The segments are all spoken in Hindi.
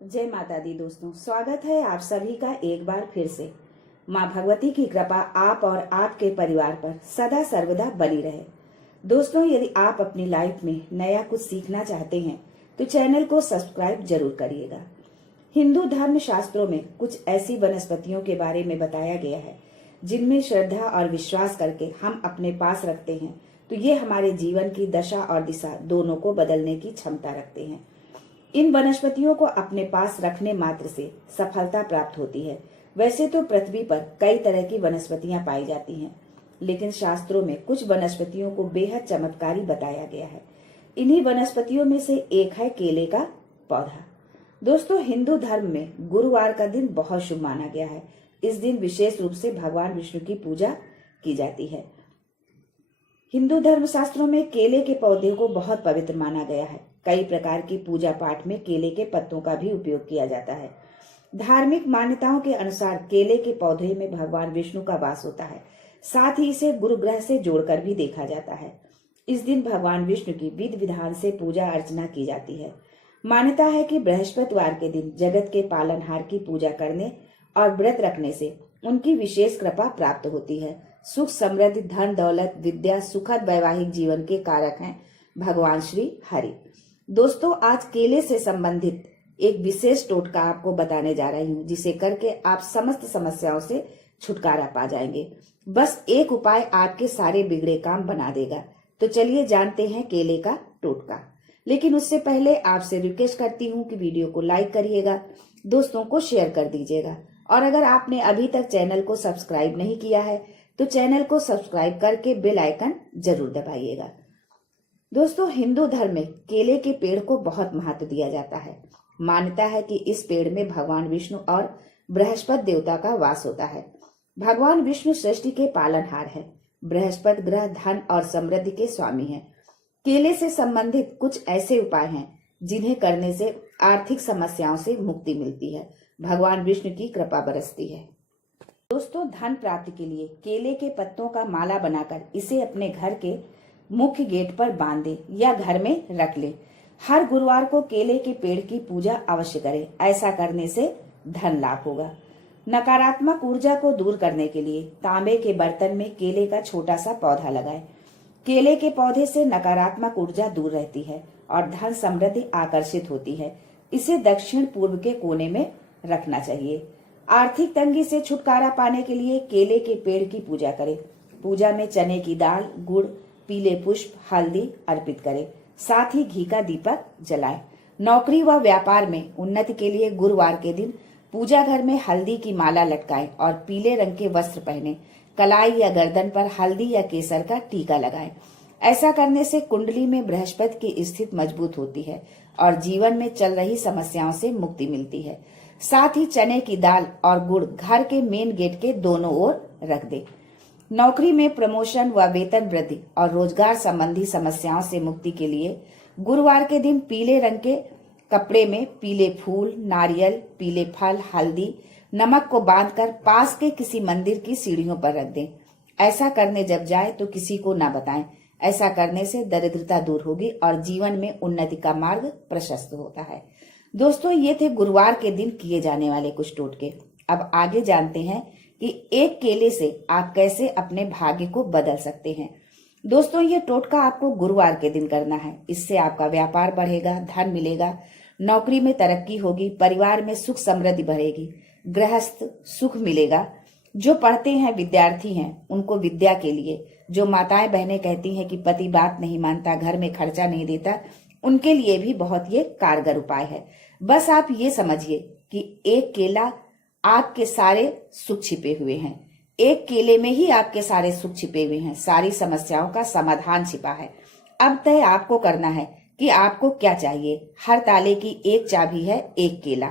जय माता दी दोस्तों, स्वागत है आप सभी का एक बार फिर से। माँ भगवती की कृपा आप और आपके परिवार पर सदा सर्वदा बनी रहे। दोस्तों, यदि आप अपनी लाइफ में नया कुछ सीखना चाहते हैं तो चैनल को सब्सक्राइब जरूर करिएगा। हिंदू धर्म शास्त्रों में कुछ ऐसी वनस्पतियों के बारे में बताया गया है जिनमें श्रद्धा और विश्वास करके हम अपने पास रखते हैं तो ये हमारे जीवन की दशा और दिशा दोनों को बदलने की क्षमता रखते हैं। इन वनस्पतियों को अपने पास रखने मात्र से सफलता प्राप्त होती है। वैसे तो पृथ्वी पर कई तरह की वनस्पतियां पाई जाती हैं, लेकिन शास्त्रों में कुछ वनस्पतियों को बेहद चमत्कारी बताया गया है। इन्हीं वनस्पतियों में से एक है केले का पौधा। दोस्तों, हिंदू धर्म में गुरुवार का दिन बहुत शुभ माना गया है। इस दिन विशेष रूप से भगवान विष्णु की पूजा की जाती है। हिंदू धर्म शास्त्रों में केले के पौधे को बहुत पवित्र माना गया है। कई प्रकार की पूजा पाठ में केले के पत्तों का भी उपयोग किया जाता है। धार्मिक मान्यताओं के अनुसार केले के पौधे में भगवान विष्णु का वास होता है। साथ ही इसे गुरु ग्रह से जोड़कर भी देखा जाता है। इस दिन भगवान विष्णु की विधि विधान से पूजा अर्चना की जाती है। मान्यता है कि बृहस्पतिवार के दिन जगत के पालनहार की पूजा करने और व्रत रखने से उनकी विशेष कृपा प्राप्त होती है। सुख, समृद्धि, धन, दौलत, विद्या, सुखद वैवाहिक जीवन के कारक हैं भगवान श्री हरि। दोस्तों, आज केले से संबंधित एक विशेष टोटका आपको बताने जा रही हूँ, जिसे करके आप समस्त समस्याओं से छुटकारा पा जाएंगे। बस एक उपाय आपके सारे बिगड़े काम बना देगा। तो चलिए जानते हैं केले का टोटका। लेकिन उससे पहले आपसे रिक्वेस्ट करती हूँ कि वीडियो को लाइक करिएगा, दोस्तों को शेयर कर दीजिएगा, और अगर आपने अभी तक चैनल को सब्सक्राइब नहीं किया है तो चैनल को सब्सक्राइब करके बेल आइकन जरूर दबाइएगा। दोस्तों, हिंदू धर्म में केले के पेड़ को बहुत महत्व दिया जाता है। मान्यता है कि इस पेड़ में भगवान विष्णु और बृहस्पति देवता का वास होता है। भगवान विष्णु सृष्टि के पालनहार है। बृहस्पति ग्रह धन और समृद्धि के स्वामी है। केले से संबंधित कुछ ऐसे उपाय हैं जिन्हें करने से आर्थिक समस्याओं से मुक्ति मिलती है, भगवान विष्णु की कृपा बरसती है। दोस्तों, धन प्राप्ति के लिए केले के पत्तों का माला बनाकर इसे अपने घर के मुख्य गेट पर बांध दे या घर में रख ले। हर गुरुवार को केले के पेड़ की पूजा अवश्य करें। ऐसा करने से धन लाभ होगा। नकारात्मक ऊर्जा को दूर करने के लिए तांबे के बर्तन में केले का छोटा सा पौधा लगाएं। केले के पौधे से नकारात्मक ऊर्जा दूर रहती है और धन समृद्धि आकर्षित होती है। इसे दक्षिण पूर्व के कोने में रखना चाहिए। आर्थिक तंगी से छुटकारा पाने के लिए केले के पेड़ की पूजा करें। पूजा में चने की दाल, गुड़, पीले पुष्प, हल्दी अर्पित करें। साथ ही घी का दीपक जलाएं। नौकरी व व्यापार में उन्नति के लिए गुरुवार के दिन पूजा घर में हल्दी की माला लटकाएं और पीले रंग के वस्त्र पहने। कलाई या गर्दन पर हल्दी या केसर का टीका लगाएं। ऐसा करने से कुंडली में बृहस्पति की स्थिति मजबूत होती है और जीवन में चल रही समस्याओं से मुक्ति मिलती है। साथ ही चने की दाल और गुड़ घर के मेन गेट के दोनों ओर रख दे। नौकरी में प्रमोशन व वेतन वृद्धि और रोजगार संबंधी समस्याओं से मुक्ति के लिए गुरुवार के दिन पीले रंग के कपड़े में पीले फूल, नारियल, पीले फल, हल्दी, नमक को बांधकर पास के किसी मंदिर की सीढ़ियों पर रख दें। ऐसा करने जब जाए तो किसी को ना बताएं। ऐसा करने से दरिद्रता दूर होगी और जीवन में उन्नति का मार्ग प्रशस्त होता है। दोस्तों, ये थे गुरुवार के दिन किए जाने वाले कुछ टोटके। अब आगे जानते हैं कि एक केले से आप कैसे अपने भाग्य को बदल सकते हैं। दोस्तों, ये टोटका आपको गुरुवार के दिन करना है। इससे आपका व्यापार बढ़ेगा, धन मिलेगा, नौकरी में तरक्की होगी, परिवार में सुख समृद्धि बढ़ेगी, गृहस्थ सुख मिलेगा। जो पढ़ते हैं, विद्यार्थी हैं, उनको विद्या के लिए, जो माताएं बहनें कहती हैं कि पति बात नहीं मानता, घर में खर्चा नहीं देता, उनके लिए भी बहुत ये कारगर उपाय है। बस आप ये समझिए कि एक केला आपके सारे सुख छिपे हुए हैं। एक केले में ही आपके सारे सुख छिपे हुए हैं। सारी समस्याओं का समाधान छिपा है। अब तय आपको करना है कि आपको क्या चाहिए। हर ताले की एक चाबी है, एक केला।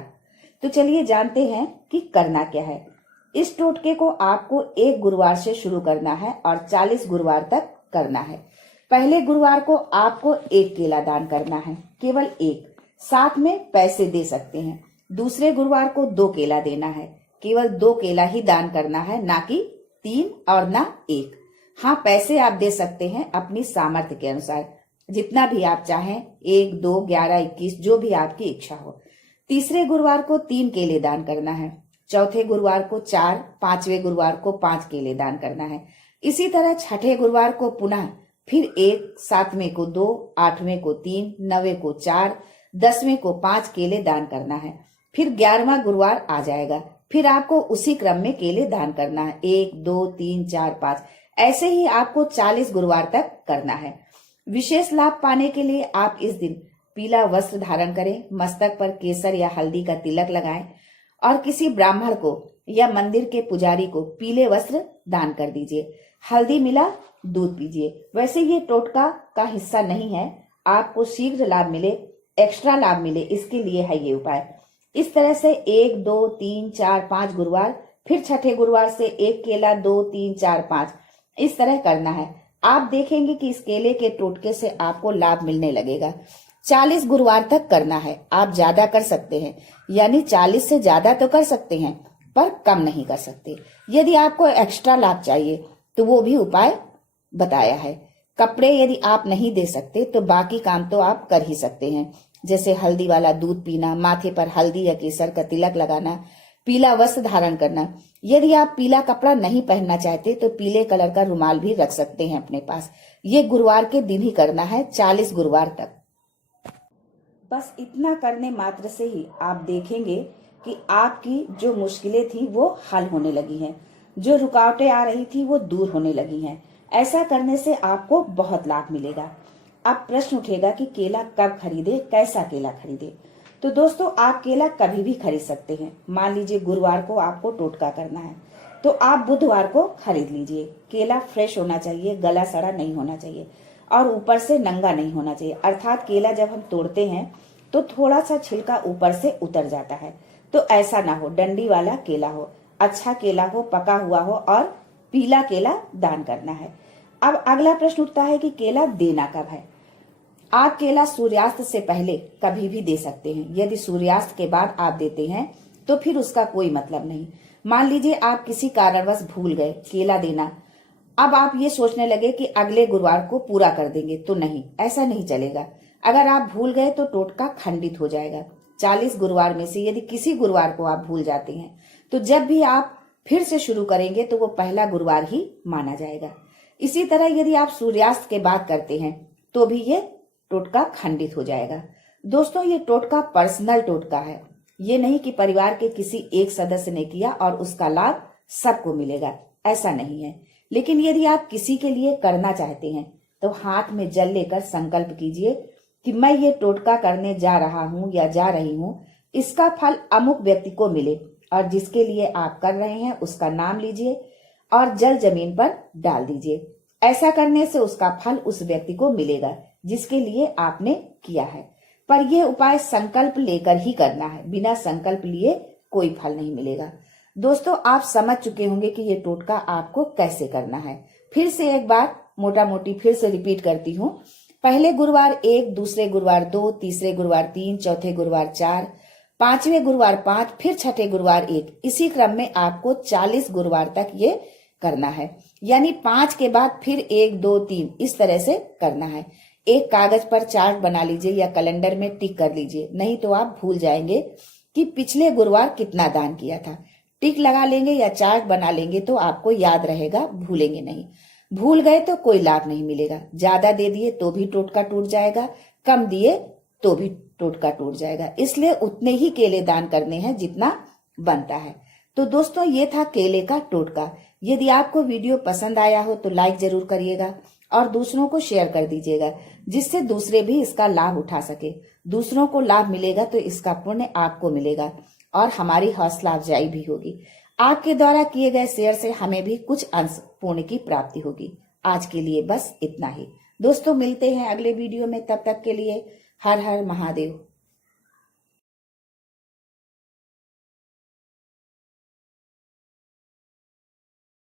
तो चलिए जानते हैं कि करना क्या है। इस टोटके को आपको एक गुरुवार से शुरू करना है और 40 गुरुवार तक करना है। पहले गुरुवार को आपको एक केला दान करना है, केवल एक। साथ में पैसे दे सकते हैं। दूसरे गुरुवार को 2 केला देना है, केवल 2 केला ही दान करना है, ना कि 3 और ना 1। हाँ, पैसे आप दे सकते हैं अपनी सामर्थ्य के अनुसार, जितना भी आप चाहें, 1, 2, 11, 21, जो भी आपकी इच्छा हो। तीसरे गुरुवार को 3 केले दान करना है, चौथे गुरुवार को 4, पांचवें गुरुवार को 5 केले दान करना है। इसी तरह छठे गुरुवार को पुनः फिर 1, 7वें को 2, 8वें को 3, 9वें को 4, 10वें को 5 केले दान करना है। फिर 11वां गुरुवार आ जाएगा, फिर आपको उसी क्रम में केले दान करना है, 1, 2, 3, 4, 5, ऐसे ही आपको 40 गुरुवार तक करना है। विशेष लाभ पाने के लिए आप इस दिन पीला वस्त्र धारण करें, मस्तक पर केसर या हल्दी का तिलक लगाएं और किसी ब्राह्मण को या मंदिर के पुजारी को पीले वस्त्र दान कर दीजिए। हल्दी मिला दूध पीजिए। वैसे ये टोटका का हिस्सा नहीं है, आपको शीघ्र लाभ मिले, एक्स्ट्रा लाभ मिले, इसके लिए है ये उपाय। इस तरह से 1, 2, 3, 4, 5 गुरुवार, फिर छठे गुरुवार से 1 केला, 2, 3, 4, 5 इस तरह करना है। आप देखेंगे कि इस केले के टोटके से आपको लाभ मिलने लगेगा। 40 गुरुवार तक करना है। आप ज्यादा कर सकते हैं, यानी 40 से ज्यादा तो कर सकते हैं, पर कम नहीं कर सकते। यदि आपको एक्स्ट्रा लाभ चाहिए तो वो भी उपाय बताया है। कपड़े यदि आप नहीं दे सकते तो बाकी काम तो आप कर ही सकते हैं, जैसे हल्दी वाला दूध पीना, माथे पर हल्दी या केसर का तिलक लगाना, पीला वस्त्र धारण करना। यदि आप पीला कपड़ा नहीं पहनना चाहते तो पीले कलर का रुमाल भी रख सकते हैं अपने पास। ये गुरुवार के दिन ही करना है, 40 गुरुवार तक। बस इतना करने मात्र से ही आप देखेंगे कि आपकी जो मुश्किलें थी वो हल होने लगी हैं, जो रुकावटें आ रही थी वो दूर होने लगी हैं। ऐसा करने से आपको बहुत लाभ मिलेगा। अब प्रश्न उठेगा कि केला कब खरीदे, कैसा केला खरीदे। तो दोस्तों, आप केला कभी भी खरीद सकते हैं। मान लीजिए गुरुवार को आपको टोटका करना है तो आप बुधवार को खरीद लीजिए। केला फ्रेश होना चाहिए, गला सड़ा नहीं होना चाहिए और ऊपर से नंगा नहीं होना चाहिए। अर्थात केला जब हम तोड़ते हैं तो थोड़ा सा छिलका ऊपर से उतर जाता है, तो ऐसा ना हो। डंडी वाला केला हो, अच्छा केला हो, पका हुआ हो और पीला केला दान करना है। अब अगला प्रश्न उठता है कि केला देना कब है। आप केला सूर्यास्त से पहले कभी भी दे सकते हैं। यदि सूर्यास्त के बाद आप देते हैं तो फिर उसका कोई मतलब नहीं। मान लीजिए आप किसी कारणवश भूल गए केला देना, अब आप ये सोचने लगे कि अगले गुरुवार को पूरा कर देंगे, तो नहीं, ऐसा नहीं चलेगा। अगर आप भूल गए तो टोटका खंडित हो जाएगा। 40 गुरुवार में से यदि किसी गुरुवार को आप भूल जाते हैं तो जब भी आप फिर से शुरू करेंगे तो वो पहला गुरुवार ही माना जाएगा। इसी तरह यदि आप सूर्यास्त के बाद करते हैं तो भी ये टोटका खंडित हो जाएगा। दोस्तों, ये टोटका पर्सनल टोटका है। ये नहीं कि परिवार के किसी एक सदस्य ने किया और उसका लाभ सबको मिलेगा, ऐसा नहीं है। लेकिन यदि आप किसी के लिए करना चाहते हैं तो हाथ में जल लेकर संकल्प कीजिए कि मैं ये टोटका करने जा रहा हूँ या जा रही हूँ, इसका फल अमुक व्यक्ति को मिले, और जिसके लिए आप कर रहे हैं उसका नाम लीजिए और जल जमीन पर डाल दीजिए। ऐसा करने से उसका फल उस व्यक्ति को मिलेगा जिसके लिए आपने किया है। पर यह उपाय संकल्प लेकर ही करना है, बिना संकल्प लिए कोई फल नहीं मिलेगा। दोस्तों, आप समझ चुके होंगे कि ये टोटका आपको कैसे करना है। फिर से एक बार मोटा मोटी फिर से रिपीट करती हूँ। पहले गुरुवार 1, दूसरे गुरुवार 2, तीसरे गुरुवार 3, चौथे गुरुवार 4, पांचवें गुरुवार 5, फिर छठे गुरुवार 1। इसी क्रम में आपको 40 गुरुवार तक ये करना है। यानी 5 के बाद फिर 1, 2, 3 इस तरह से करना है। एक कागज पर चार्ट बना लीजिए या कैलेंडर में टिक कर लीजिए, नहीं तो आप भूल जाएंगे कि पिछले गुरुवार कितना दान किया था। टिक लगा लेंगे या चार्ट बना लेंगे तो आपको याद रहेगा, भूलेंगे नहीं। भूल गए तो कोई लाभ नहीं मिलेगा। ज्यादा दे दिए तो भी टोटका टूट जाएगा, कम दिए तो भी टोटका टूट जाएगा। इसलिए उतने ही केले दान करने हैं जितना बनता है। तो दोस्तों, ये था केले का टोटका। यदि आपको वीडियो पसंद आया हो तो लाइक जरूर करिएगा और दूसरों को शेयर कर दीजिएगा, जिससे दूसरे भी इसका लाभ उठा सके। दूसरों को लाभ मिलेगा तो इसका पुण्य आपको मिलेगा और हमारी हौसला अफजाई भी होगी। आपके द्वारा किए गए शेयर से हमें भी कुछ अंश पुण्य की प्राप्ति होगी। आज के लिए बस इतना ही। दोस्तों, मिलते हैं अगले वीडियो में। तब तक के लिए हर हर महादेव।